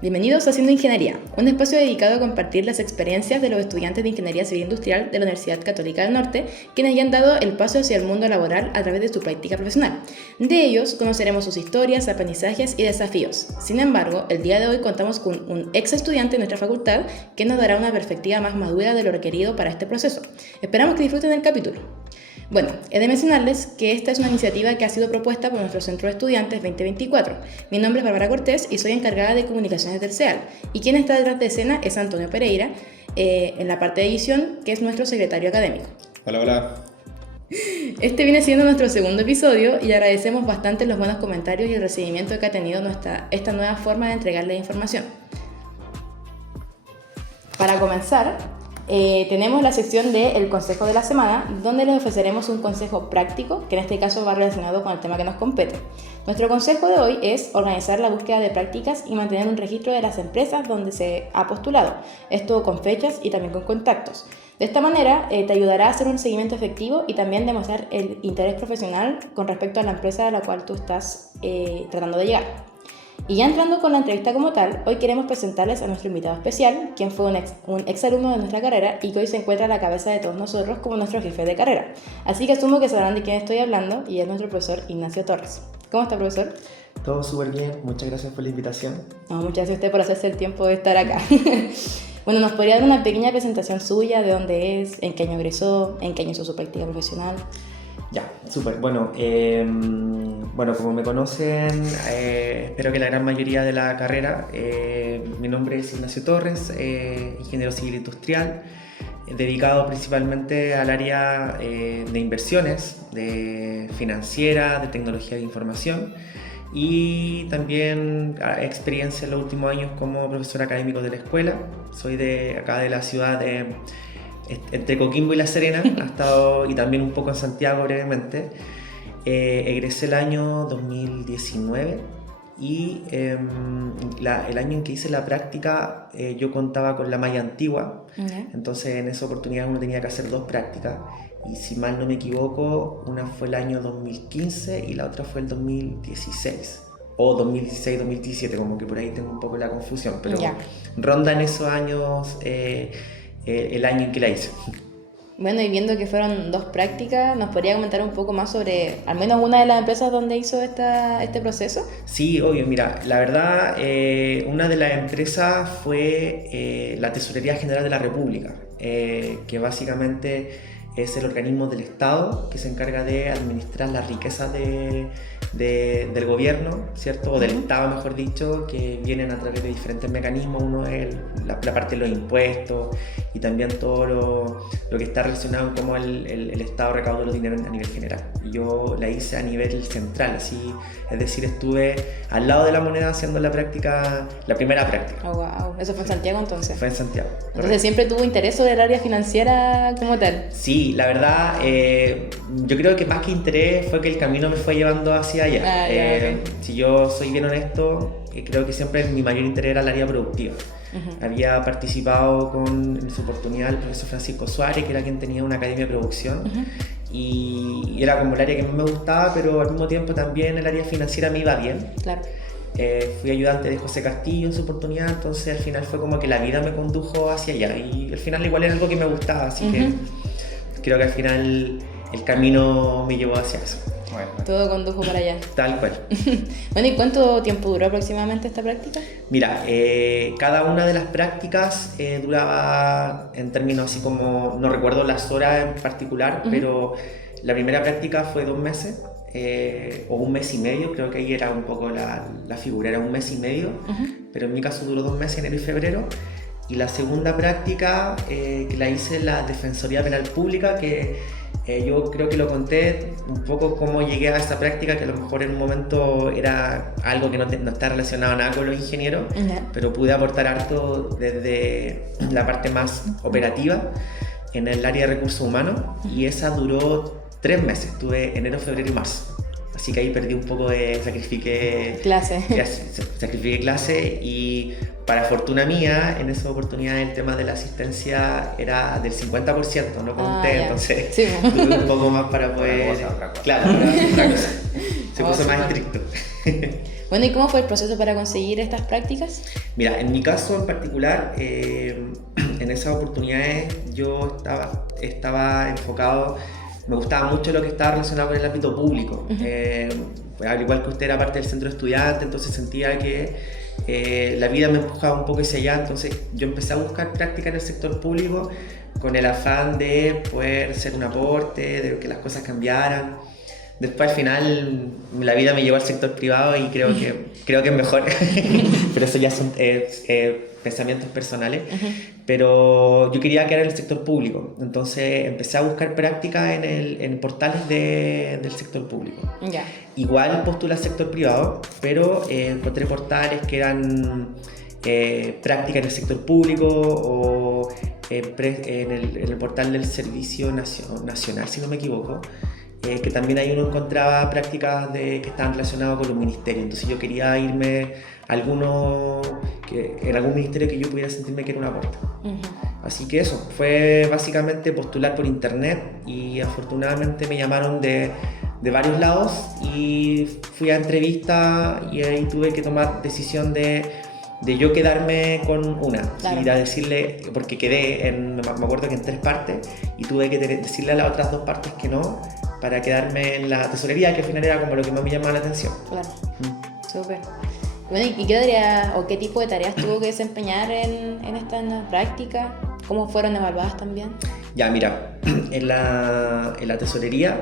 Bienvenidos a Haciendo Ingeniería, un espacio dedicado a compartir las experiencias de los estudiantes de Ingeniería Civil Industrial de la Universidad Católica del Norte, quienes ya han dado el paso hacia el mundo laboral a través de su práctica profesional. De ellos conoceremos sus historias, aprendizajes y desafíos. Sin embargo, el día de hoy contamos con un ex estudiante de nuestra facultad que nos dará una perspectiva más madura de lo requerido para este proceso. Esperamos que disfruten el capítulo. Bueno, he de mencionarles que esta es una iniciativa que ha sido propuesta por nuestro Centro de Estudiantes 2024. Mi nombre es Bárbara Cortés y soy encargada de comunicaciones del CEAL. Y quien está detrás de escena es Antonio Pereira, en la parte de edición, que es nuestro secretario académico. Hola, hola. Este viene siendo nuestro segundo episodio y agradecemos bastante los buenos comentarios y el recibimiento que ha tenido esta nueva forma de entregarle información. Para comenzar, tenemos la sección del consejo de la semana, donde les ofreceremos un consejo práctico, que en este caso va relacionado con el tema que nos compete. Nuestro consejo de hoy es organizar la búsqueda de prácticas y mantener un registro de las empresas donde se ha postulado, esto con fechas y también con contactos. De esta manera te ayudará a hacer un seguimiento efectivo y también demostrar el interés profesional con respecto a la empresa a la cual tú estás tratando de llegar. Y ya entrando con la entrevista como tal, hoy queremos presentarles a nuestro invitado especial, quien fue un ex alumno de nuestra carrera y que hoy se encuentra a la cabeza de todos nosotros como nuestro jefe de carrera. Así que asumo que sabrán de quién estoy hablando y es nuestro profesor Ignacio Torres. ¿Cómo está, profesor? Todo súper bien, muchas gracias por la invitación. No, muchas gracias a usted por hacerse el tiempo de estar acá. Bueno, ¿nos podría dar una pequeña presentación suya de dónde es, en qué año egresó, en qué año hizo su práctica profesional? Ya, súper. Bueno, como me conocen, espero que la gran mayoría de la carrera, mi nombre es Ignacio Torres, ingeniero civil industrial, dedicado principalmente al área de inversiones, de financiera, de tecnología de información y también experiencia en los últimos años como profesor académico de la escuela. Soy de acá de la ciudad de entre Coquimbo y La Serena, ha estado, y también un poco en Santiago brevemente. Egresé el año 2019 y el año en que hice la práctica yo contaba con la malla antigua, entonces en esa oportunidad uno tenía que hacer dos prácticas y si mal no me equivoco, una fue el año 2015 y la otra fue el 2016. O 2016-2017, como que por ahí tengo un poco la confusión, pero ronda en esos años el año en que la hice. Bueno, y viendo que fueron dos prácticas, ¿nos podría comentar un poco más sobre al menos una de las empresas donde hizo este proceso? Sí, obvio, mira, la verdad, una de las empresas fue la Tesorería General de la República, que básicamente es el organismo del Estado que se encarga de administrar las riquezas del gobierno, ¿cierto? O del Estado, mejor dicho, que vienen a través de diferentes mecanismos. Uno es la parte de los impuestos y también todo lo que está relacionado con cómo el Estado recauda los dineros a nivel general. Y yo la hice a nivel central, así, es decir, estuve al lado de la moneda haciendo la primera práctica. Oh, wow. ¿Eso fue en Santiago entonces? Fue en Santiago. Entonces, correcto. ¿siempre tuvo interés sobre el área financiera como tal? Sí, la verdad, yo creo que más que interés fue que el camino me fue llevando hacia allá. Okay. Si yo soy bien honesto, creo que siempre mi mayor interés era el área productiva. Había participado en su oportunidad el profesor Francisco Suárez, que era quien tenía una academia de producción, y era como el área que más me gustaba, pero al mismo tiempo también el área financiera me iba bien. Claro. Fui ayudante de José Castillo en su oportunidad, entonces al final fue como que la vida me condujo hacia allá, y al final igual era algo que me gustaba, así que creo que al final el camino me llevó hacia eso. Bueno. Todo condujo para allá. Tal cual. Bueno, ¿y cuánto tiempo duró aproximadamente esta práctica? Mira, cada una de las prácticas duraba en términos así como, no recuerdo las horas en particular, pero la primera práctica fue 2 meses, o 1 mes y medio, creo que ahí era un poco la figura, era 1 mes y medio, pero en mi caso duró 2 meses, enero y febrero. Y la segunda práctica que la hice en la Defensoría Penal Pública, que yo creo que lo conté un poco cómo llegué a esa práctica, que a lo mejor en un momento era algo que no está relacionado nada con los ingenieros, pero pude aportar harto desde la parte más operativa en el área de recursos humanos, y esa duró 3 meses, estuve enero, febrero y marzo. Así que ahí perdí un poco sacrifiqué clase, y para fortuna mía, en esa oportunidad el tema de la asistencia era del 50%, no conté, entonces tuve un poco más para poder... Otra cosa. Claro, otra cosa. Se puso más super estricto. Bueno, ¿y cómo fue el proceso para conseguir estas prácticas? Mira, en mi caso en particular, en esas oportunidades yo estaba enfocado, me gustaba mucho lo que estaba relacionado con el ámbito público. Al igual que usted era parte del centro de estudiantes, entonces sentía que la vida me empujaba un poco hacia allá, entonces yo empecé a buscar práctica en el sector público con el afán de poder ser un aporte, de que las cosas cambiaran. Después al final la vida me llevó al sector privado y creo que es mejor, pero eso ya son pensamientos personales. Pero yo quería quedar en el sector público, entonces empecé a buscar prácticas en portales del sector público. Ya. Igual postulé al sector privado, pero encontré portales que eran prácticas en el sector público o en el portal del Servicio Nacional, si no me equivoco. Que también ahí uno encontraba prácticas que estaban relacionadas con los ministerios. Entonces yo quería irme a en algún ministerio que yo pudiera sentirme que era un aporte. Así que eso, fue básicamente postular por internet y afortunadamente me llamaron de varios lados y fui a entrevista y ahí tuve que tomar decisión de yo quedarme con una. Claro. Ir a decirle, porque quedé me acuerdo que en 3 partes y tuve que decirle a las otras 2 partes que no, para quedarme en la tesorería, que al final era como lo que más me llamaba la atención. Claro, súper. Bueno, ¿y qué tipo de tareas tuvo que desempeñar en esta práctica? ¿Cómo fueron evaluadas también? Ya, mira, en la tesorería,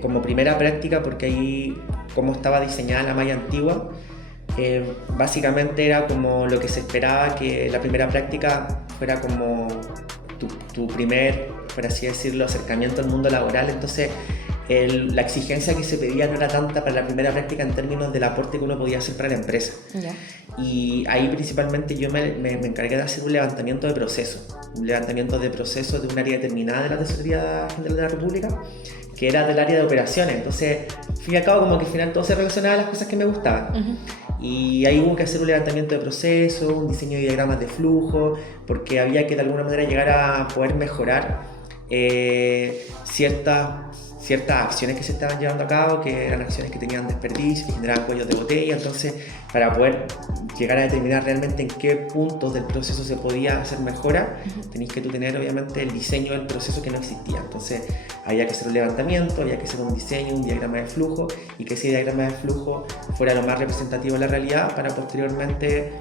como primera práctica, porque ahí, como estaba diseñada la malla antigua, básicamente era como lo que se esperaba, que la primera práctica fuera como tu primer, por así decirlo, acercamiento al mundo laboral. Entonces la exigencia que se pedía no era tanta para la primera práctica en términos del aporte que uno podía hacer para la empresa. Yeah. Y ahí principalmente yo me encargué de hacer un levantamiento de procesos, de un área determinada de la Tesorería General de la República, que era del área de operaciones. Entonces, fin y al cabo, como que al final todo se relacionaba a las cosas que me gustaban. Y ahí hubo que hacer un levantamiento de procesos, un diseño de diagramas de flujo, porque había que de alguna manera llegar a poder mejorar ciertas acciones que se estaban llevando a cabo, que eran acciones que tenían desperdicio, que generaban cuellos de botella. Entonces, para poder llegar a determinar realmente en qué puntos del proceso se podía hacer mejora, tenéis que tú tener obviamente el diseño del proceso que no existía. Entonces, había que hacer un levantamiento, había que hacer un diseño, un diagrama de flujo, y que ese diagrama de flujo fuera lo más representativo de la realidad para posteriormente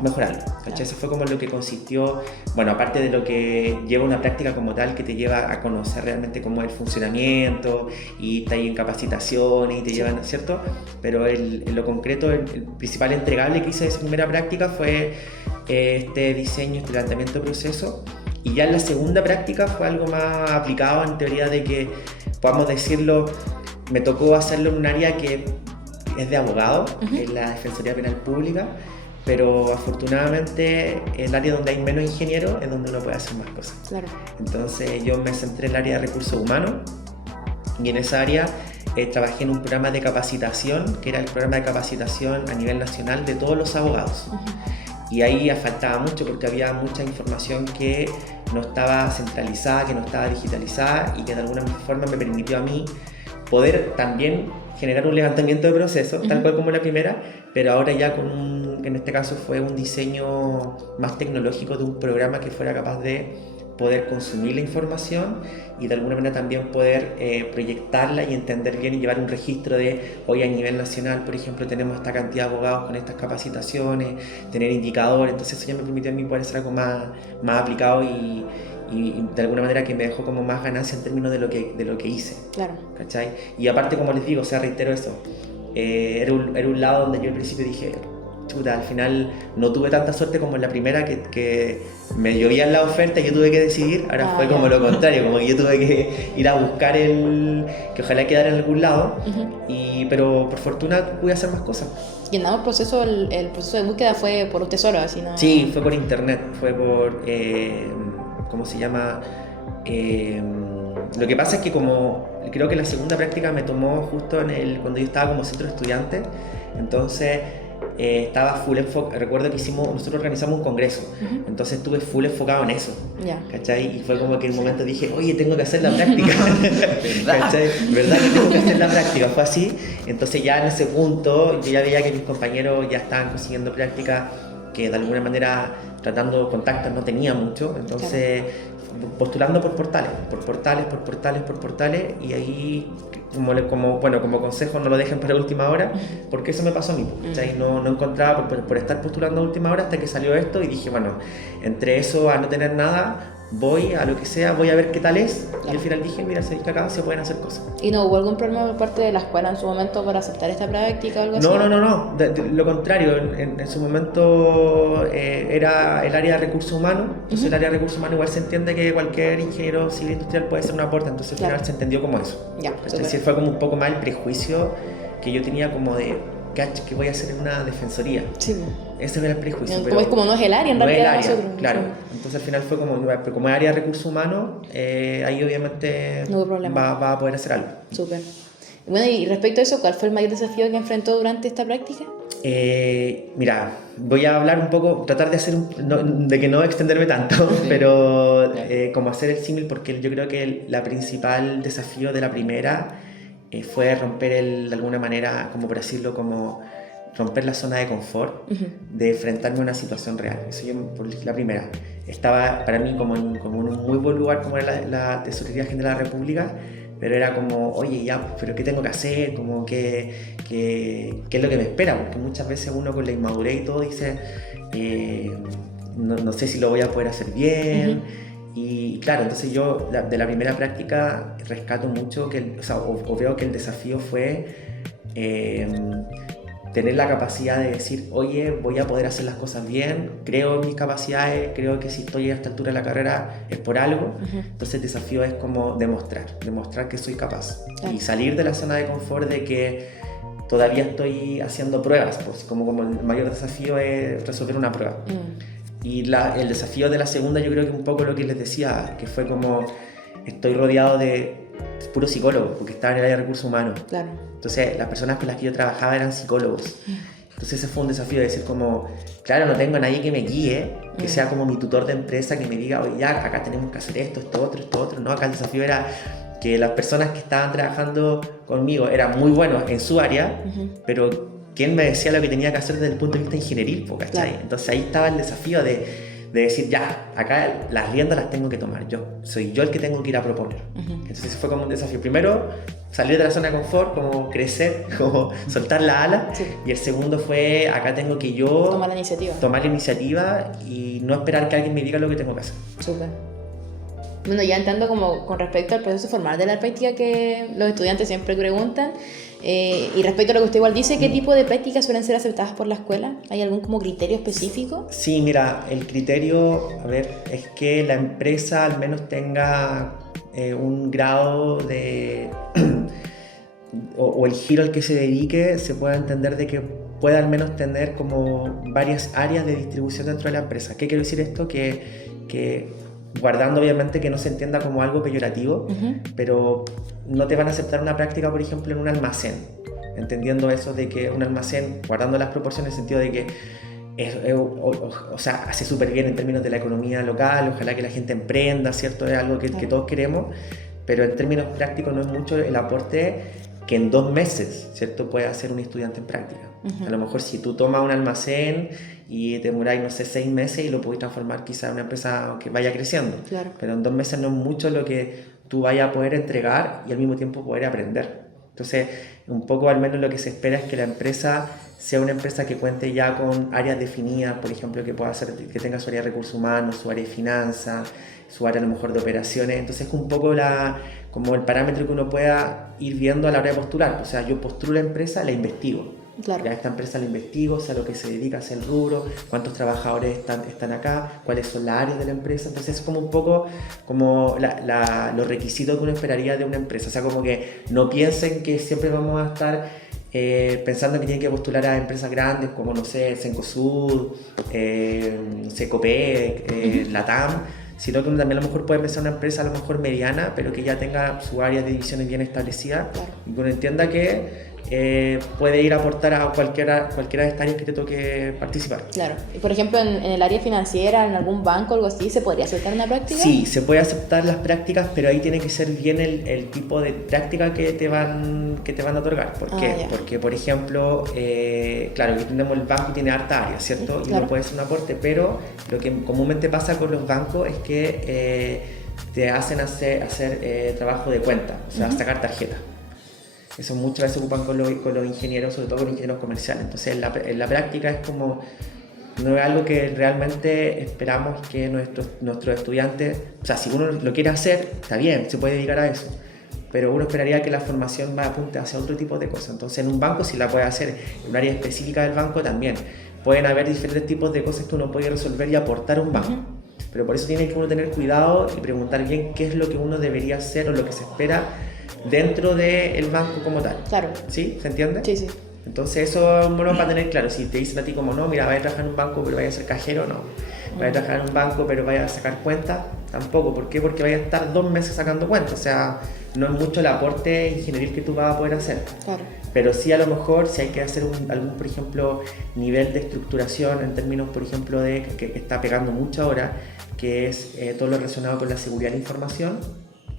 mejorarlo. Claro. Eso fue como lo que consistió, bueno, aparte de lo que lleva una práctica como tal, que te lleva a conocer realmente cómo es el funcionamiento, y está ahí en capacitaciones y te llevan, ¿cierto? Pero en lo concreto, el principal entregable que hice de esa primera práctica fue este diseño, este levantamiento de proceso. Y ya en la segunda práctica fue algo más aplicado, en teoría de que, podamos decirlo, me tocó hacerlo en un área que es de abogado, en la Defensoría Penal Pública, pero afortunadamente el área donde hay menos ingenieros es donde uno puede hacer más cosas. Claro. Entonces yo me centré en el área de recursos humanos y en esa área trabajé en un programa de capacitación, que era el programa de capacitación a nivel nacional de todos los abogados. Y ahí faltaba mucho porque había mucha información que no estaba centralizada, que no estaba digitalizada y que de alguna forma me permitió a mí poder también generar un levantamiento de procesos, tal cual como la primera, pero ahora ya en este caso fue un diseño más tecnológico de un programa que fuera capaz de poder consumir la información y de alguna manera también poder proyectarla y entender bien y llevar un registro de hoy a nivel nacional, por ejemplo, tenemos esta cantidad de abogados con estas capacitaciones, tener indicadores. Entonces eso ya me permitió a mí poder hacer algo más aplicado y de alguna manera que me dejó como más ganancia en términos de lo que hice. Claro. ¿Cachai? Y aparte, como les digo, o sea, reitero eso, era un lado donde yo al principio dije, chuta, al final no tuve tanta suerte como en la primera, que me llovían la oferta y yo tuve que decidir. Ahora fue como lo contrario, como que yo tuve que ir a buscar que ojalá quedara en algún lado, pero por fortuna pude hacer más cosas. ¿Y el proceso de búsqueda fue por usted solo? Así, ¿no? Sí, fue por internet, fue por, ¿cómo se llama? Lo que pasa es que creo que la segunda práctica me tomó justo cuando yo estaba como centro de estudiantes, entonces estaba full enfocado. Recuerdo que nosotros organizamos un congreso, entonces estuve full enfocado en eso, ¿cachai? Y fue como que en un momento dije, oye, tengo que hacer la práctica. ¿Cachai? ¿Verdad que tengo que hacer la práctica? Fue así. Entonces ya en ese punto yo ya veía que mis compañeros ya estaban consiguiendo práctica, que de alguna manera tratando contactos no tenía mucho, entonces postulando por portales, y ahí como consejo no lo dejen para última hora, porque eso me pasó a mí, ¿cachai? No encontraba por estar postulando a última hora hasta que salió esto y dije, bueno, entre eso a no tener nada, voy a lo que sea, voy a ver qué tal es, y al final dije, mira, se dice que acá se pueden hacer cosas. ¿Y no hubo algún problema por parte de la escuela en su momento para aceptar esta práctica o algo así? No, de lo contrario, en su momento era el área de recursos humanos, entonces el área de recursos humanos igual se entiende que cualquier ingeniero civil industrial puede ser un aporte, entonces al final se entendió como eso. Es decir, fue como un poco más el prejuicio que yo tenía como de, que voy a hacer en una defensoría. Sí. Ese era el prejuicio. Pero es como no es el área en realidad. Es el área, claro. Entonces al final fue como área de recursos humanos, ahí obviamente no va a poder hacer algo. Súper. Bueno, y respecto a eso, ¿cuál fue el mayor desafío que enfrentó durante esta práctica? Mira, voy a hablar un poco, tratar de hacer de que no extenderme tanto, sí. Pero como hacer el símil, porque yo creo que la principal desafío de la primera fue romper de alguna manera, como por decirlo, como romper la zona de confort, de enfrentarme a una situación real. Eso yo, por la primera, estaba para mí como en un muy buen lugar como era la Tesorería General de la República, pero era como, oye, ya, pero ¿qué tengo que hacer? Como ¿qué es lo que me espera? Porque muchas veces uno con la inmadurez y todo dice, no sé si lo voy a poder hacer bien. Y claro, entonces yo de la primera práctica rescato mucho o veo que el desafío fue tener la capacidad de decir, oye, voy a poder hacer las cosas bien, creo en mis capacidades, creo que si estoy a esta altura de la carrera es por algo. Entonces el desafío es como demostrar que soy capaz y salir de la zona de confort de que todavía estoy haciendo pruebas, pues como el mayor desafío es resolver una prueba. Y el desafío de la segunda, yo creo que un poco lo que les decía, que fue como estoy rodeado de puros psicólogos, porque estaba en el área de recursos humanos. Claro. Entonces las personas con las que yo trabajaba eran psicólogos. Entonces ese fue un desafío de decir como, claro, no tengo a nadie que me guíe, que sea como mi tutor de empresa, que me diga, oye, ya, acá tenemos que hacer esto otro. No, acá el desafío era que las personas que estaban trabajando conmigo eran muy buenos en su área, pero ¿quién me decía lo que tenía que hacer desde el punto de vista ingenieril? ¿Cachai? Claro. Entonces ahí estaba el desafío de decir, ya, acá las riendas las tengo que tomar yo. Soy yo el que tengo que ir a proponer. Entonces fue como un desafío. Primero, salir de la zona de confort, como crecer, como soltar la ala. Sí. Y el segundo fue, acá tengo que yo tomar la iniciativa y no esperar que alguien me diga lo que tengo que hacer. Súper. Bueno, ya entrando como con respecto al proceso formal de la práctica que los estudiantes siempre preguntan, y respecto a lo que usted igual dice, ¿qué tipo de prácticas suelen ser aceptadas por la escuela? ¿Hay algún como criterio específico? Sí, mira, el criterio, es que la empresa al menos tenga un grado de o el giro al que se dedique se pueda entender de que pueda al menos tener como varias áreas de distribución dentro de la empresa. ¿Qué quiero decir esto? Que guardando obviamente que no se entienda como algo peyorativo, pero no te van a aceptar una práctica, por ejemplo, en un almacén, entendiendo eso de que un almacén, guardando las proporciones en el sentido de que hace súper bien en términos de la economía local, ojalá que la gente emprenda, ¿cierto? Es algo que todos queremos, pero en términos prácticos no es mucho el aporte que en 2 meses, ¿cierto?, puede hacer un estudiante en práctica. A lo mejor si tú tomas un almacén y te demoráis, no sé, 6 meses y lo podéis transformar quizá en una empresa que vaya creciendo. Claro. Pero en 2 meses no es mucho lo que tú vayas a poder entregar y al mismo tiempo poder aprender. Entonces, un poco al menos lo que se espera es que la empresa sea una empresa que cuente ya con áreas definidas, por ejemplo, que tenga su área de recursos humanos, su área de finanzas, su área a lo mejor de operaciones. Entonces es un poco como el parámetro que uno pueda ir viendo a la hora de postular. O sea, yo postulo la empresa, la investigo. Claro. Ya esta empresa la investigo, sé a lo que se dedica, sé el rubro, cuántos trabajadores están acá, cuáles son las áreas de la empresa. Entonces es como un poco como los requisitos que uno esperaría de una empresa. O sea, como que no piensen que siempre vamos a estar pensando que tienen que postular a empresas grandes como, no sé, Cencosud, Copec, Latam, sino que uno también a lo mejor puede pensar en una empresa a lo mejor mediana, pero que ya tenga su área de divisiones bien establecida, claro, y que uno entienda que puede ir a aportar a cualquiera de estas áreas que te toque participar. Claro. Y por ejemplo, en el área financiera, en algún banco o algo así, ¿se podría aceptar una práctica? Sí, se puede aceptar las prácticas, pero ahí tiene que ser bien el tipo de práctica que te van a otorgar. ¿Por qué? Porque, por ejemplo, claro, aquí tenemos el banco y tiene harta área, ¿cierto? Y uno puede hacer un aporte, pero lo que comúnmente pasa con los bancos es que te hacen hacer trabajo de cuenta, o sea, sacar tarjetas. Eso muchas veces ocupan con los ingenieros, sobre todo con los ingenieros comerciales. Entonces, en la práctica es como, no es algo que realmente esperamos que nuestros estudiantes, o sea, si uno lo quiere hacer, está bien, se puede dedicar a eso, pero uno esperaría que la formación apunte hacia otro tipo de cosas. Entonces, en un banco sí la puede hacer, en un área específica del banco también. Pueden haber diferentes tipos de cosas que uno puede resolver y aportar a un banco. Pero por eso tiene que uno tener cuidado y preguntar bien qué es lo que uno debería hacer o lo que se espera dentro del banco como tal. Claro. ¿Sí? ¿Se entiende? Sí, sí. Entonces eso es bueno para tener claro. Si te dicen a ti como no, mira, vaya a trabajar en un banco pero vaya a ser cajero, no. Vaya a trabajar en un banco pero vaya a sacar cuentas, tampoco. ¿Por qué? Porque vaya a estar 2 meses sacando cuentas. O sea, no es mucho el aporte ingenieril que tú vas a poder hacer. Claro. Pero sí, a lo mejor, si hay que hacer algún, por ejemplo, nivel de estructuración en términos, por ejemplo, de que está pegando mucho ahora, que es todo lo relacionado con la seguridad de la información,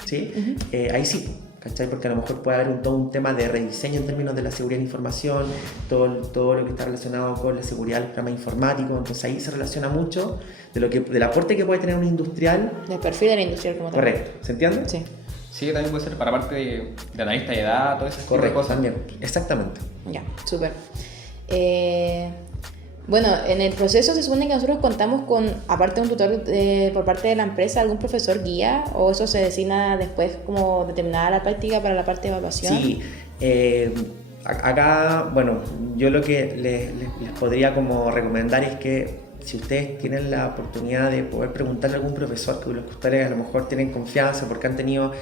¿sí? Ahí sí, ¿cachai? Porque a lo mejor puede haber todo un tema de rediseño en términos de la seguridad de la información, todo lo que está relacionado con la seguridad del programa informático. Entonces ahí se relaciona mucho del aporte que puede tener un industrial. Del perfil de la industrial como tal. Correcto, ¿se entiende? Sí. Sí, también puede ser para parte de analista de datos, esas cosas. También, exactamente. Ya, súper. Bueno, en el proceso se supone que nosotros contamos con, aparte de un tutor por parte de la empresa, algún profesor guía, o eso se designa después como determinada la práctica para la parte de evaluación. Sí, acá, bueno, yo lo que les podría como recomendar es que si ustedes tienen la oportunidad de poder preguntarle a algún profesor, que los ustedes a lo mejor tienen confianza porque han tenido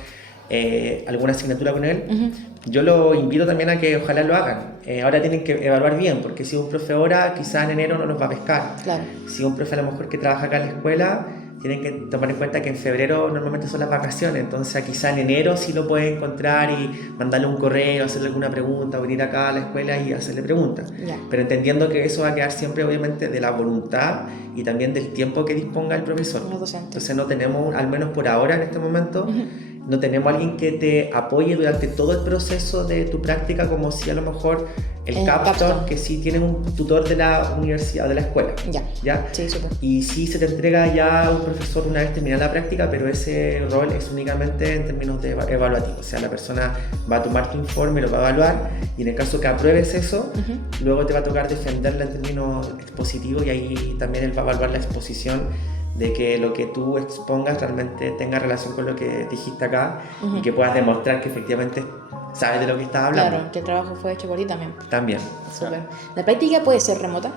alguna asignatura con él, yo lo invito también a que ojalá lo hagan. Ahora tienen que evaluar bien, porque si un profe ahora, quizás en enero no los va a pescar. Claro. Si un profe a lo mejor que trabaja acá en la escuela, tienen que tomar en cuenta que en febrero normalmente son las vacaciones, entonces quizá en enero sí lo pueden encontrar y mandarle un correo, hacerle alguna pregunta, o venir acá a la escuela y hacerle preguntas. Ya. Pero entendiendo que eso va a quedar siempre obviamente de la voluntad y también del tiempo que disponga el profesor. Los docentes. Entonces no tenemos, al menos por ahora en este momento, no tenemos a alguien que te apoye durante todo el proceso de tu práctica, como si a lo mejor el Capstone, que sí tiene un tutor de la universidad o de la escuela. ¿Ya? Sí, súper. Y sí se te entrega ya un profesor una vez terminada la práctica, pero ese rol es únicamente en términos de evaluativo. O sea, la persona va a tomar tu informe, lo va a evaluar y en el caso que apruebes eso, luego te va a tocar defenderla en términos expositivos y ahí también él va a evaluar la exposición de que lo que tú expongas realmente tenga relación con lo que dijiste acá y que puedas demostrar que efectivamente sabes de lo que estás hablando. Claro, que el trabajo fue hecho por ti también. También. Súper. ¿La práctica puede ser remota?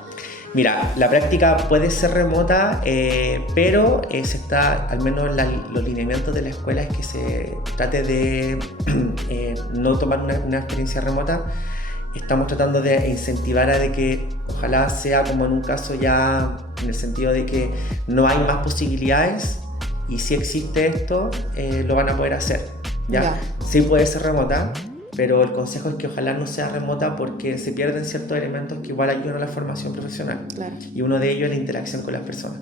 Mira, la práctica puede ser remota, pero se está, al menos los lineamientos de la escuela es que se trate de no tomar una experiencia remota. Estamos tratando de incentivar a de que ojalá sea como en un caso ya en el sentido de que no hay más posibilidades y si existe esto, lo van a poder hacer. ¿Ya? Sí puede ser remota, pero el consejo es que ojalá no sea remota porque se pierden ciertos elementos que igual ayudan a la formación profesional. Claro. Y uno de ellos es la interacción con las personas.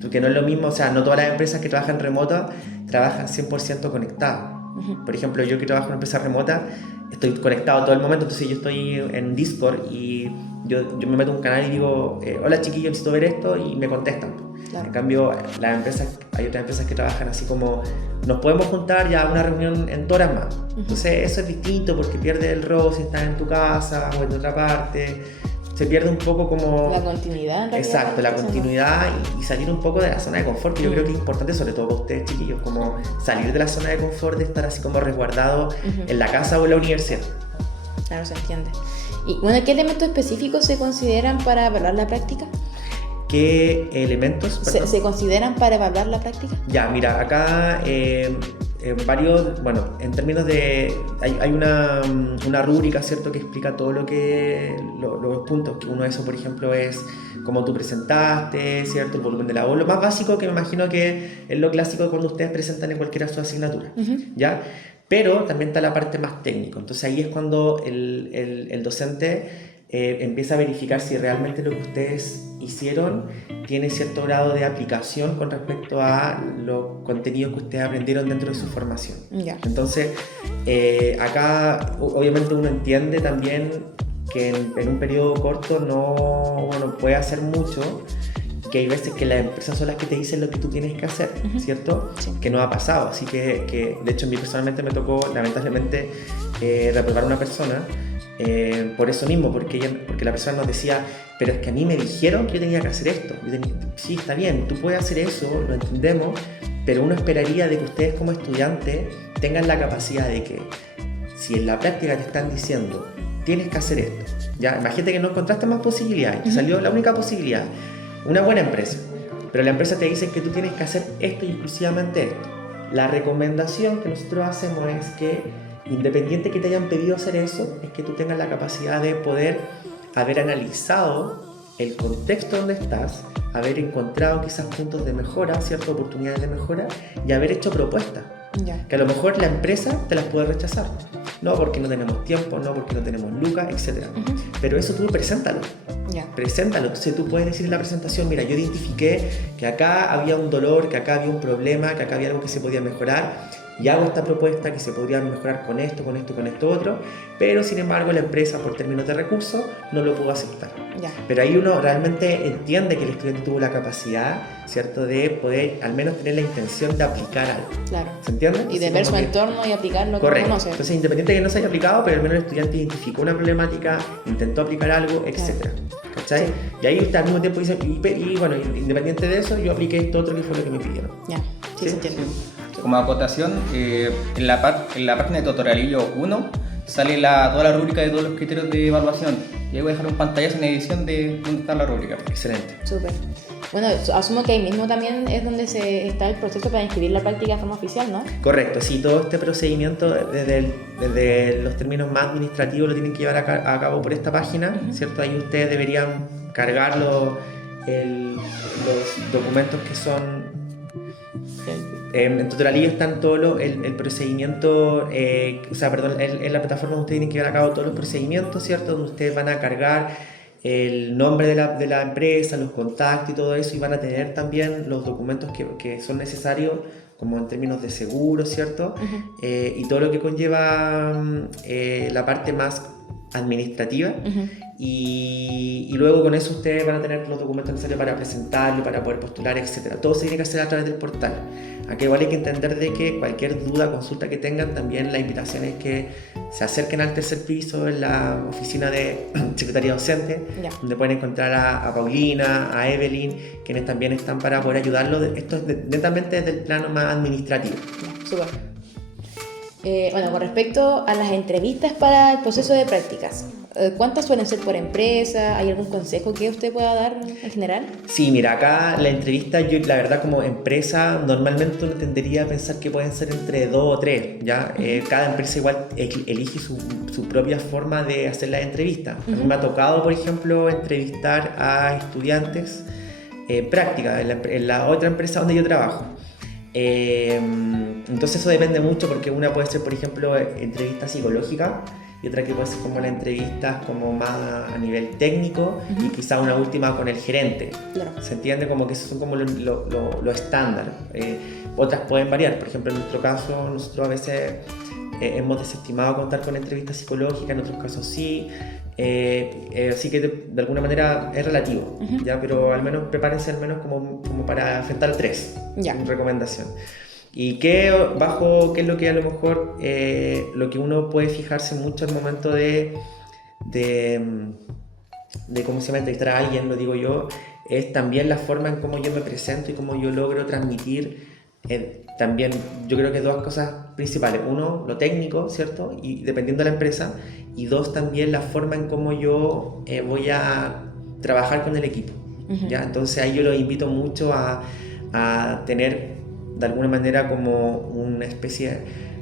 Porque no es lo mismo, o sea, no todas las empresas que trabajan remota trabajan 100% conectadas. Por ejemplo, yo que trabajo en una empresa remota, estoy conectado todo el momento, entonces yo estoy en Discord y yo me meto en un canal y digo, hola chiquillos, necesito ver esto y me contestan. Claro. En cambio, hay otras empresas que trabajan así como, nos podemos juntar ya a una reunión en 2 horas más. Entonces eso es distinto porque pierde el rol si estás en tu casa o en otra parte. Se pierde un poco como... La continuidad, en realidad. Exacto, la continuidad y salir un poco de la zona de confort, que yo creo que es importante, sobre todo para ustedes chiquillos, como salir de la zona de confort, de estar así como resguardado en la casa o en la universidad. Claro, se entiende. Y bueno, ¿qué elementos específicos se consideran para evaluar la práctica? ¿Qué elementos? ¿Se consideran para evaluar la práctica? Ya, mira, acá varios, bueno, en términos de, hay una rúbrica, ¿cierto?, que explica todo los puntos, que uno de esos, por ejemplo, es cómo tú presentaste, ¿cierto?, el volumen de la voz, lo más básico, que me imagino que es lo clásico cuando ustedes presentan en cualquiera de sus asignaturas, ¿ya? Pero también está la parte más técnica, entonces ahí es cuando el docente empieza a verificar si realmente lo que ustedes hicieron tiene cierto grado de aplicación con respecto a los contenidos que ustedes aprendieron dentro de su formación. Ya. Entonces, acá obviamente uno entiende también que en un periodo corto no puede hacer mucho, que hay veces que las empresas son las que te dicen lo que tú tienes que hacer, ¿cierto? Sí. Que no ha pasado, así que de hecho a mí personalmente me tocó lamentablemente reprobar a una persona por eso mismo, porque la persona nos decía, pero es que a mí me dijeron que yo tenía que hacer esto. Sí, está bien, tú puedes hacer eso, lo entendemos, pero uno esperaría de que ustedes como estudiantes tengan la capacidad de que si en la práctica te están diciendo tienes que hacer esto, ya, imagínate que no encontraste más posibilidades, te salió la única posibilidad, una buena empresa, pero la empresa te dice que tú tienes que hacer esto y exclusivamente esto. La recomendación que nosotros hacemos es que independiente que te hayan pedido hacer eso, es que tú tengas la capacidad de poder haber analizado el contexto donde estás, haber encontrado quizás puntos de mejora, ciertas oportunidades de mejora y haber hecho propuestas. Ya. Que a lo mejor la empresa te las puede rechazar. No porque no tenemos tiempo, no porque no tenemos lucas, etc. Pero eso tú preséntalo. Ya. Preséntalo. Entonces tú puedes decir en la presentación, mira, yo identifiqué que acá había un dolor, que acá había un problema, que acá había algo que se podía mejorar y hago esta propuesta que se podría mejorar con esto otro, pero sin embargo la empresa por términos de recursos no lo pudo aceptar. Ya. Pero ahí uno realmente entiende que el estudiante tuvo la capacidad, ¿cierto?, de poder al menos tener la intención de aplicar algo. Claro. ¿Se entiende? Y de Así ver su como que- entorno y aplicar lo que Correcto. conoce. Entonces, independiente de que no se haya aplicado, pero al menos el estudiante identificó una problemática, intentó aplicar algo, etc. ¿Cachai? Sí. Y ahí usted al mismo tiempo dice, y bueno, independiente de eso, yo apliqué esto otro que fue lo que me pidieron. Ya. Sí, se entiende. Como acotación, en la página de Tutorialillo 1 sale toda la rúbrica de todos los criterios de evaluación. Y ahí voy a dejar un pantallazo en edición de dónde está la rúbrica. Excelente. Súper. Bueno, asumo que ahí mismo también es donde está el proceso para inscribir la práctica de forma oficial, ¿no? Correcto, sí, todo este procedimiento desde los términos más administrativos lo tienen que llevar a cabo por esta página, ¿cierto? Ahí ustedes deberían cargar los documentos que son... En Tutorialillo están todo el procedimiento, en la plataforma donde ustedes tienen que llevar a cabo todos los procedimientos, ¿cierto? Donde ustedes van a cargar el nombre de la empresa, los contactos y todo eso, y van a tener también los documentos que son necesarios, como en términos de seguro, ¿cierto? Y todo lo que conlleva la parte más administrativa. Y luego con eso ustedes van a tener los documentos necesarios para presentarlo, para poder postular, etc. Todo se tiene que hacer a través del portal. Aquí vale que entender de que cualquier duda, consulta que tengan, también la invitación es que se acerquen al tercer piso en la oficina de Secretaría Docente, donde pueden encontrar a Paulina, a Evelyn, quienes también están para poder ayudarlos. Esto es netamente desde el plano más administrativo. Súper. Bueno, con respecto a las entrevistas para el proceso de prácticas, ¿cuántas suelen ser por empresa? ¿Hay algún consejo que usted pueda dar en general? Sí, mira, acá la entrevista, yo la verdad como empresa, normalmente uno tendería a pensar que pueden ser entre 2 o 3, ¿ya? Cada empresa igual elige su propia forma de hacer las entrevistas. A mí me ha tocado, por ejemplo, entrevistar a estudiantes prácticas en la otra empresa donde yo trabajo. Entonces eso depende mucho porque una puede ser, por ejemplo, entrevista psicológica y otra que puede ser como la entrevista como más a nivel técnico y quizá una última con el gerente. Claro. ¿Se entiende? Como que esos son como lo estándar. Otras pueden variar. Por ejemplo, en nuestro caso, nosotros a veces hemos desestimado contar con entrevistas psicológicas, en otros casos sí. Así que de alguna manera es relativo, ¿ya? Pero al menos prepárense al menos como para enfrentar 3, recomendación. Y qué es lo que a lo mejor lo que uno puede fijarse mucho al momento de cómo se llama, entrevistar a alguien, lo digo yo, es también la forma en cómo yo me presento y cómo yo logro transmitir. También yo creo que 2 cosas principales: 1, lo técnico, ¿cierto? Y dependiendo de la empresa, y 2, también la forma en cómo yo voy a trabajar con el equipo, ¿ya? Entonces ahí yo los invito mucho a tener de alguna manera como una especie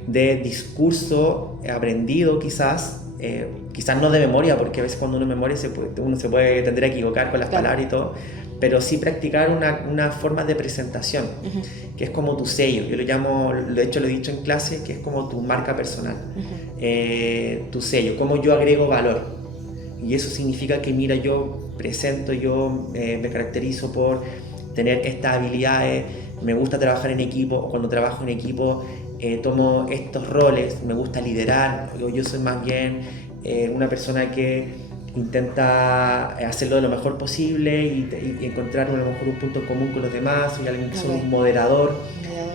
de discurso aprendido quizás no de memoria, porque a veces cuando uno memoria uno se puede tender a equivocar con las palabras y todo, pero sí practicar una forma de presentación, que es como tu sello. Yo lo llamo, de hecho lo he dicho en clase, que es como tu marca personal, tu sello, cómo yo agrego valor. Y eso significa que, mira, yo presento, yo me caracterizo por tener estas habilidades, me gusta trabajar en equipo, o cuando trabajo en equipo tomo estos roles, me gusta liderar, yo soy más bien una persona que intenta hacerlo de lo mejor posible y encontrar a lo mejor un punto en común con los demás, soy alguien que soy un moderador.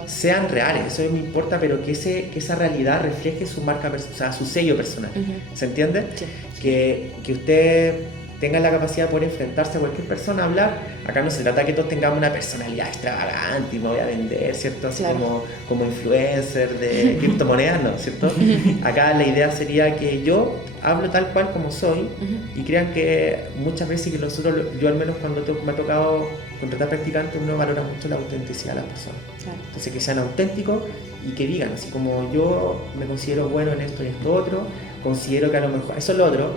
Sean reales, eso no me importa, pero que esa realidad refleje su marca, o sea, su sello personal. ¿Se entiende? Sí. Que usted tenga la capacidad de poder enfrentarse a cualquier persona a hablar. Acá no se trata que todos tengamos una personalidad extravagante y me voy a vender, ¿cierto? Así como influencer de criptomonedas, ¿no? ¿Cierto? Acá la idea sería que yo hablo tal cual como soy y crean que muchas veces que nosotros, yo al menos cuando me ha tocado contratar practicantes, uno valora mucho la autenticidad de las personas. Entonces que sean auténticos y que digan, así como yo me considero bueno en esto y esto otro, considero que a lo mejor, eso es lo otro,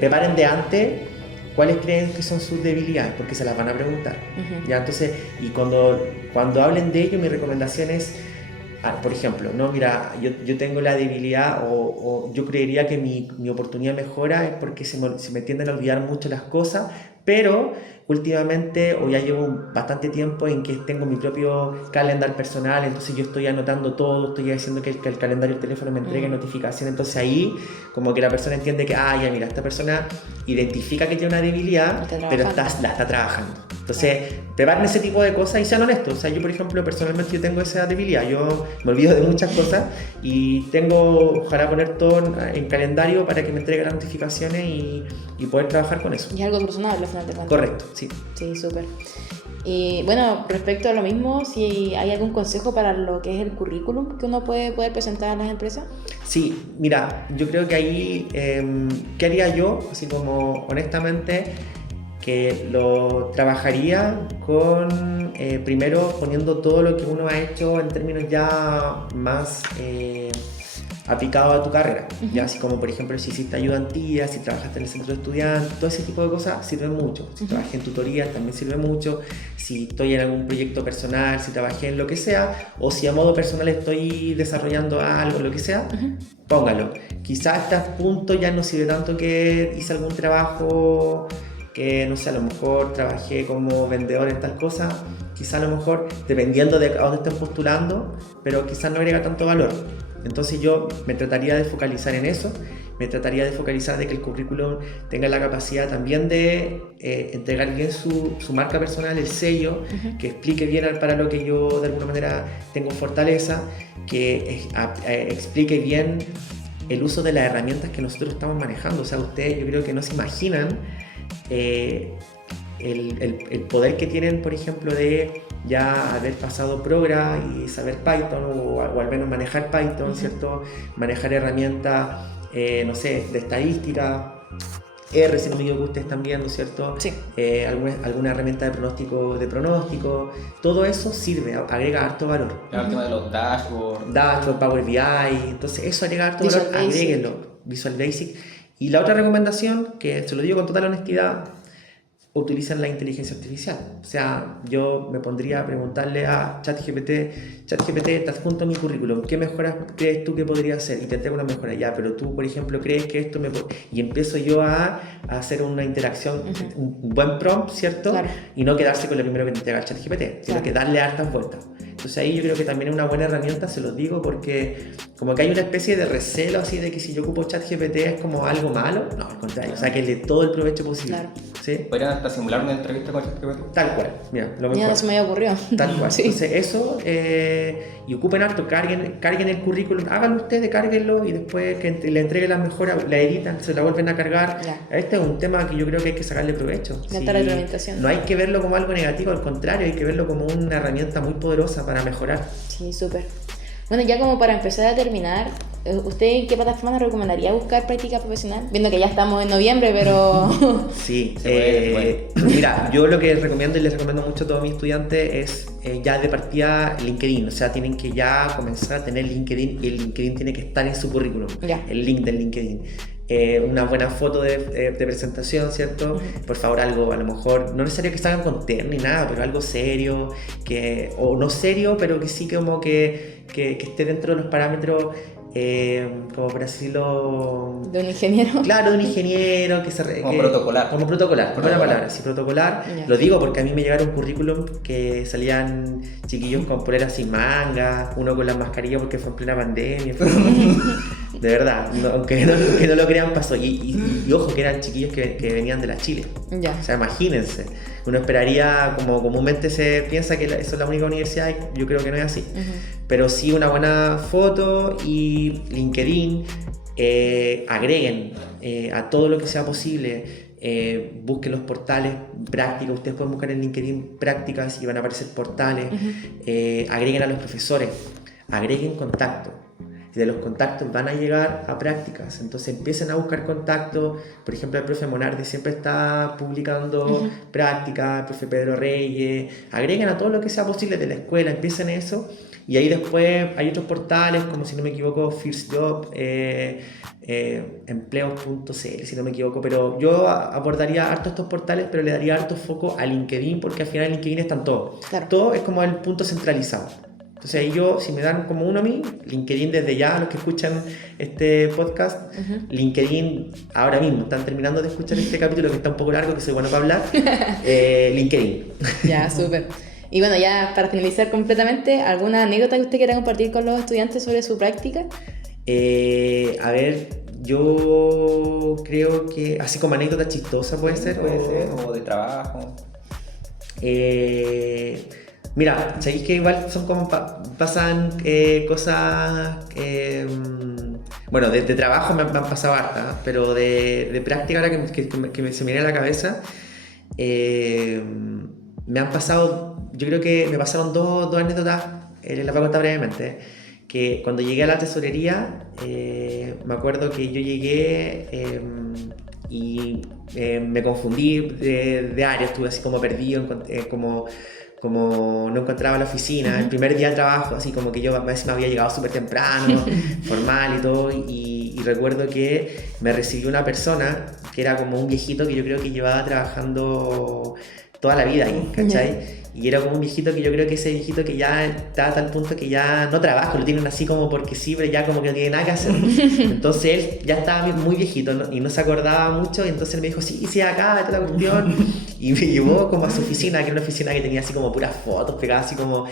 preparen de antes cuáles creen que son sus debilidades, porque se las van a preguntar. ¿Ya? Entonces, y cuando hablen de ello, mi recomendación es, por ejemplo, no, mira, yo tengo la debilidad o yo creería que mi oportunidad mejora es porque se me tienden a olvidar mucho las cosas, pero últimamente, o ya llevo bastante tiempo en que tengo mi propio calendario personal, entonces yo estoy anotando todo, estoy haciendo que el calendario del teléfono me entregue notificaciones, entonces ahí como que la persona entiende que, ya mira, esta persona identifica que tiene una debilidad, pero la está trabajando. Entonces, preparen ese tipo de cosas y sean honestos. O sea, yo por ejemplo, personalmente yo tengo esa debilidad, yo me olvido de muchas cosas y ojalá poner todo en calendario para que me entregue las notificaciones y poder trabajar con eso. Y es algo personal al final de cuentas. Correcto, sí. Sí, súper. Y bueno, respecto a lo mismo, si hay algún consejo para lo que es el currículum que uno puede presentar a las empresas. Sí, mira, yo creo que ahí, ¿qué haría yo? Así como honestamente, que lo trabajaría con, primero poniendo todo lo que uno ha hecho en términos ya más aplicado a tu carrera, ya así como por ejemplo si hiciste ayudantía, si trabajaste en el centro de estudiantes, todo ese tipo de cosas sirven mucho. Si trabajé en tutorías también sirve mucho, si estoy en algún proyecto personal, si trabajé en lo que sea, o si a modo personal estoy desarrollando algo, lo que sea, póngalo. Quizás a este punto ya no sirve tanto que hice algún trabajo que, no sé, a lo mejor trabajé como vendedor en tal cosa, quizás a lo mejor, dependiendo de a dónde estén postulando, pero quizás no agrega tanto valor. Entonces yo me trataría de focalizar en eso, me trataría de focalizar de que el currículum tenga la capacidad también de entregar bien su marca personal, el sello, que explique bien para lo que yo de alguna manera tengo fortaleza, que explique bien el uso de las herramientas que nosotros estamos manejando. O sea, ustedes yo creo que no se imaginan el poder que tienen, por ejemplo, de ya haber pasado Progra y saber Python o al menos manejar Python, ¿cierto? Manejar herramientas, no sé, de estadística, R, si no me equivoco, ustedes están viendo, ¿cierto? Sí. Alguna herramienta de pronóstico, todo eso sirve, agrega harto valor. El tema de los dashboards. Dashboard, Power BI, entonces eso agrega harto Visual valor, Basic. agréguenlo, Visual Basic. Y la otra recomendación, que se lo digo con total honestidad, utilizan la inteligencia artificial. O sea, yo me pondría a preguntarle a ChatGPT, te adjunto mi currículum, ¿qué mejoras crees tú que podría hacer? Y te entrego una mejora ya, pero tú, por ejemplo, crees que esto y empiezo yo a hacer una interacción, un buen prompt, ¿cierto? Claro. Y no quedarse con lo primero que te entrega el ChatGPT, sino que darle hartas vueltas. Entonces ahí yo creo que también es una buena herramienta, se los digo, porque como que hay una especie de recelo así de que si yo ocupo ChatGPT es como algo malo. No, al contrario, sáquenle todo el provecho posible. Claro. ¿Sí? ¿Podrían hasta simular una entrevista con ChatGPT? Tal cual, mira, lo Ya mejor. no se me había ocurrido. Tal cual. Sí. Entonces eso, y ocupen harto, carguen el currículum, háganlo ustedes, cárguenlo y después que le entreguen las mejoras, la editan, se la vuelven a cargar. Ya. Este es un tema que yo creo que hay que sacarle provecho. De alta retroalimentación. No hay que verlo como algo negativo, al contrario, hay que verlo como una herramienta muy poderosa para mejorar. Sí, súper. Bueno, ya como para empezar a terminar, ¿usted en qué plataforma nos recomendaría buscar práctica profesional? Viendo que ya estamos en noviembre, pero... Sí, Se puede. mira, yo lo que recomiendo y les recomiendo mucho a todos mis estudiantes es ya de partida LinkedIn, o sea, tienen que ya comenzar a tener LinkedIn y el LinkedIn tiene que estar en su currículum, Ya. el link del LinkedIn. Una buena foto de presentación, ¿cierto? Por favor, algo, a lo mejor, no necesario que salgan con terno ni nada, pero algo serio, o no serio, pero que sí como que esté dentro de los parámetros, como por decirlo... ¿De un ingeniero? Claro, de un ingeniero, Como protocolar. Como protocolar, por una palabra, sí, protocolar. Ya. Lo digo porque a mí me llegaron currículum que salían chiquillos con poleras sin manga, uno con la mascarilla porque fue en plena pandemia. De verdad, aunque no lo crean, pasó. Y ojo, que eran chiquillos que venían de la Chile. Ya. O sea, imagínense. Uno esperaría, como comúnmente se piensa que eso es la única universidad, y yo creo que no es así. Pero sí una buena foto y LinkedIn, agreguen a todo lo que sea posible. Busquen los portales prácticas, ustedes pueden buscar en LinkedIn prácticas y van a aparecer portales. Agreguen a los profesores, agreguen contacto. Y de los contactos van a llegar a prácticas, entonces empiecen a buscar contactos. Por ejemplo, el profe Monardi siempre está publicando prácticas, el profe Pedro Reyes. Agreguen a todo lo que sea posible de la escuela, empiecen eso. Y ahí después hay otros portales, como si no me equivoco, First Job, empleos.cl, si no me equivoco. Pero yo abordaría harto estos portales, pero le daría harto foco a LinkedIn, porque al final en LinkedIn están todos. Claro. Todo es como el punto centralizado. Entonces ahí yo, si me dan como uno a mí, LinkedIn desde ya, los que escuchan este podcast, LinkedIn ahora mismo, están terminando de escuchar este capítulo que está un poco largo, que soy bueno para hablar, LinkedIn. Ya, súper. Y bueno, ya para finalizar completamente, ¿alguna anécdota que usted quiera compartir con los estudiantes sobre su práctica? A ver, yo creo que, así como anécdota chistosa puede ser. O de trabajo. Mira, sabéis que igual son como pasan cosas, bueno, de trabajo me han pasado harta, pero de práctica ahora que se me viene a la cabeza, me han pasado, yo creo que me pasaron dos anécdotas, les voy a contar brevemente. Que cuando llegué a la tesorería, me acuerdo que yo llegué y me confundí de área, estuve así como perdido, como no encontraba la oficina, el primer día de trabajo, así como que yo a veces me había llegado súper temprano, formal y todo, y recuerdo que me recibió una persona que era como un viejito que yo creo que llevaba trabajando toda la vida ahí, ¿cachai? Y era como un viejito que yo creo que ese viejito que ya está a tal punto que ya no trabaja, lo tienen así como porque sí, pero ya como que no tiene nada que hacer. Entonces él ya estaba muy viejito, ¿no? Y no se acordaba mucho, y entonces él me dijo, sí, acá, toda la cuestión. Y me llevó como a su oficina, que era una oficina que tenía así como puras fotos pegadas, así como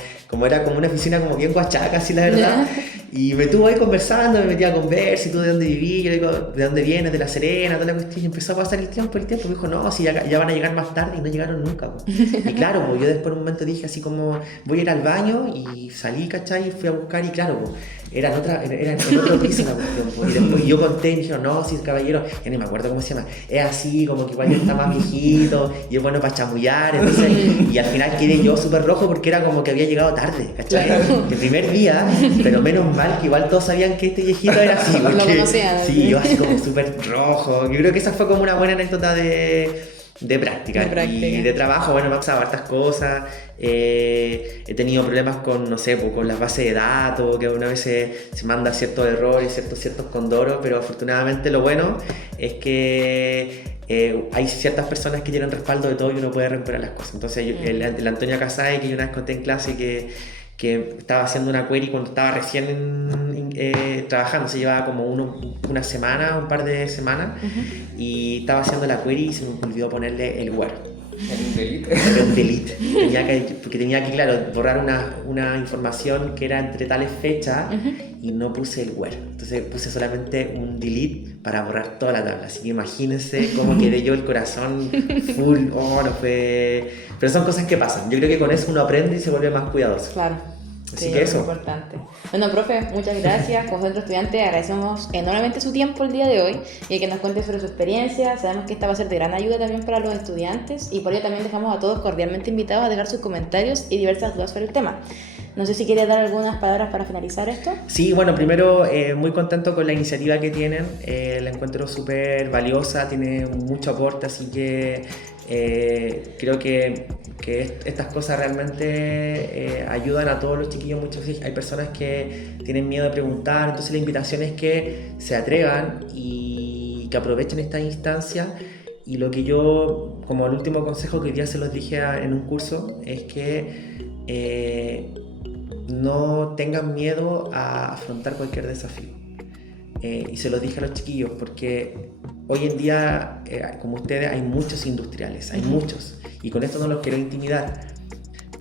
era como una oficina como bien guachaca, así la verdad. Y me estuvo ahí conversando, me metía a conversar, y tú de dónde vivís, yo le digo, ¿de dónde vienes? De La Serena, toda la cuestión. Y empezó a pasar el tiempo, me dijo, no, si ya van a llegar más tarde, y no llegaron nunca. Y claro, pues yo después en un momento dije así como, voy a ir al baño, y salí, ¿cachai? Y fui a buscar, y claro, pues, era en otro piso la cuestión, pues. Y después yo conté y me dijeron, no, si el caballero, ya ni me acuerdo cómo se llama, es así, como que igual ya está más viejito, y es bueno para chamullar, entonces, y al final quedé yo súper rojo porque era como que había llegado tarde, ¿cachai? Claro. El primer día, pero menos mal que igual todos sabían que este viejito era así, porque, Lo conocían. sí, yo así como súper rojo. Yo creo que esa fue como una buena anécdota de práctica. Y de trabajo, bueno, me han pasado hartas cosas. He tenido problemas con, no sé, pues, con las bases de datos, que una vez se manda ciertos errores, ciertos condoros, pero afortunadamente lo bueno es que hay ciertas personas que tienen respaldo de todo y uno puede recuperar las cosas. Entonces el Antonio Casay, que yo una vez conté en clase que estaba haciendo una query cuando estaba recién trabajando, se llevaba como una semana, un par de semanas, y estaba haciendo la query y se me olvidó ponerle el where. ¿En delete? En delete. Porque tenía que, claro, borrar una información que era entre tales fechas, y no puse el where. Entonces puse solamente un delete para borrar toda la tabla. Así que imagínense cómo quedé yo el corazón full. No fue... Pero son cosas que pasan. Yo creo que con eso uno aprende y se vuelve más cuidadoso. Claro. Así Sí, que es eso. importante. Bueno, profe, muchas gracias. Como centro estudiante agradecemos enormemente su tiempo el día de hoy y que nos cuente sobre su experiencia. Sabemos que esta va a ser de gran ayuda también para los estudiantes, y por ello también dejamos a todos cordialmente invitados a dejar sus comentarios y diversas dudas sobre el tema. No sé si quieres dar algunas palabras para finalizar esto. Sí, bueno, primero muy contento con la iniciativa que tienen, la encuentro súper valiosa, tiene mucho aporte, así que creo que estas cosas realmente ayudan a todos los chiquillos. Muchas veces hay personas que tienen miedo de preguntar, entonces la invitación es que se atrevan y que aprovechen esta instancia. Y lo que yo, como el último consejo que hoy día se los dije en un curso, es que no tengan miedo a afrontar cualquier desafío. Y se los dije a los chiquillos porque hoy en día, como ustedes, hay muchos industriales, hay muchos, y con esto no los quiero intimidar,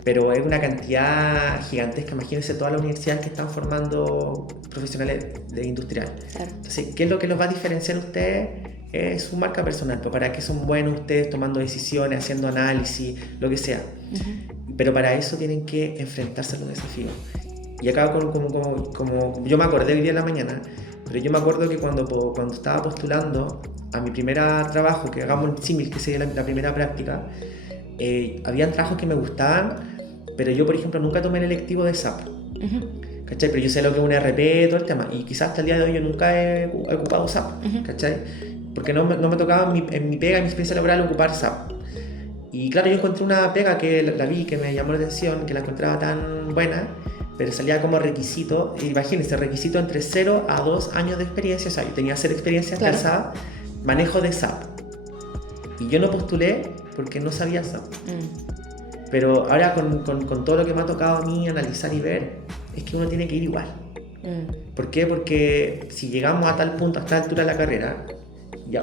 pero es una cantidad gigantesca. Imagínense todas las universidades que están formando profesionales de industrial. Claro. Entonces, ¿qué es lo que los va a diferenciar a ustedes? Es su marca personal, pues para qué son buenos ustedes tomando decisiones, haciendo análisis, lo que sea. Pero para eso tienen que enfrentarse a los desafíos. Y acá como yo me acordé hoy día en la mañana, pero yo me acuerdo que cuando estaba postulando a mi primer trabajo, que hagamos el símil, que sería la primera práctica, habían trabajos que me gustaban, pero yo, por ejemplo, nunca tomé el electivo de SAP. ¿Cachai? Pero yo sé lo que es un RP, todo el tema, y quizás hasta el día de hoy yo nunca he ocupado SAP, ¿cachai? Porque no me tocaba en mi pega, en mi experiencia laboral, ocupar SAP. Y claro, yo encontré una pega que la vi, que me llamó la atención, que la encontraba tan buena, pero salía como requisito, imagínense, requisito entre 0 a 2 años de experiencia. O sea, yo tenía 0 experiencias en SAP, manejo de SAP. Y yo no postulé porque no sabía SAP. Pero ahora con todo lo que me ha tocado a mí analizar y ver, es que uno tiene que ir igual. ¿Por qué? Porque si llegamos a tal punto, a esta altura de la carrera,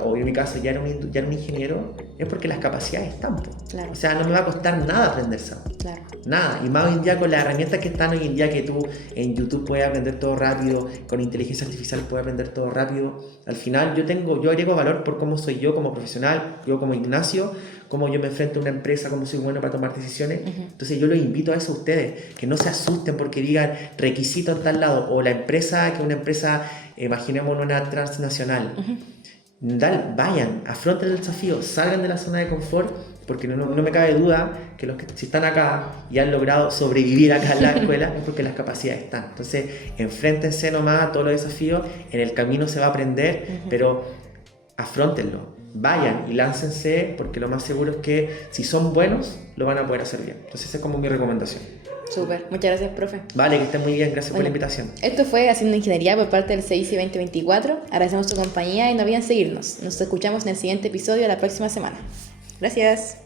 o en mi caso ya era un ingeniero, es porque las capacidades están. Claro. O sea, no me va a costar nada aprender SAP. Claro. Nada. Y más hoy en día con las herramientas que están hoy en día, que tú en YouTube puedes aprender todo rápido, con inteligencia artificial puedes aprender todo rápido. Al final yo agrego valor por cómo soy yo como profesional, yo como Ignacio, cómo yo me enfrento a una empresa, cómo soy bueno para tomar decisiones. Entonces yo los invito a eso a ustedes, que no se asusten porque digan requisito en tal lado, o la empresa, que una empresa, imaginemos una transnacional. Vayan, afronten el desafío, salgan de la zona de confort, porque no me cabe duda que los que si están acá y han logrado sobrevivir acá en la escuela es porque las capacidades están. Entonces, enfréntense nomás a todos los desafíos, en el camino se va a aprender, pero afróntenlo, vayan y láncense, porque lo más seguro es que si son buenos, lo van a poder hacer bien. Entonces, esa es como mi recomendación. Súper, muchas gracias, profe. Vale, que estén muy bien, gracias por la invitación. Esto fue Haciendo Ingeniería por parte del CICI 2024. Agradecemos su compañía y no olviden seguirnos. Nos escuchamos en el siguiente episodio la próxima semana. Gracias.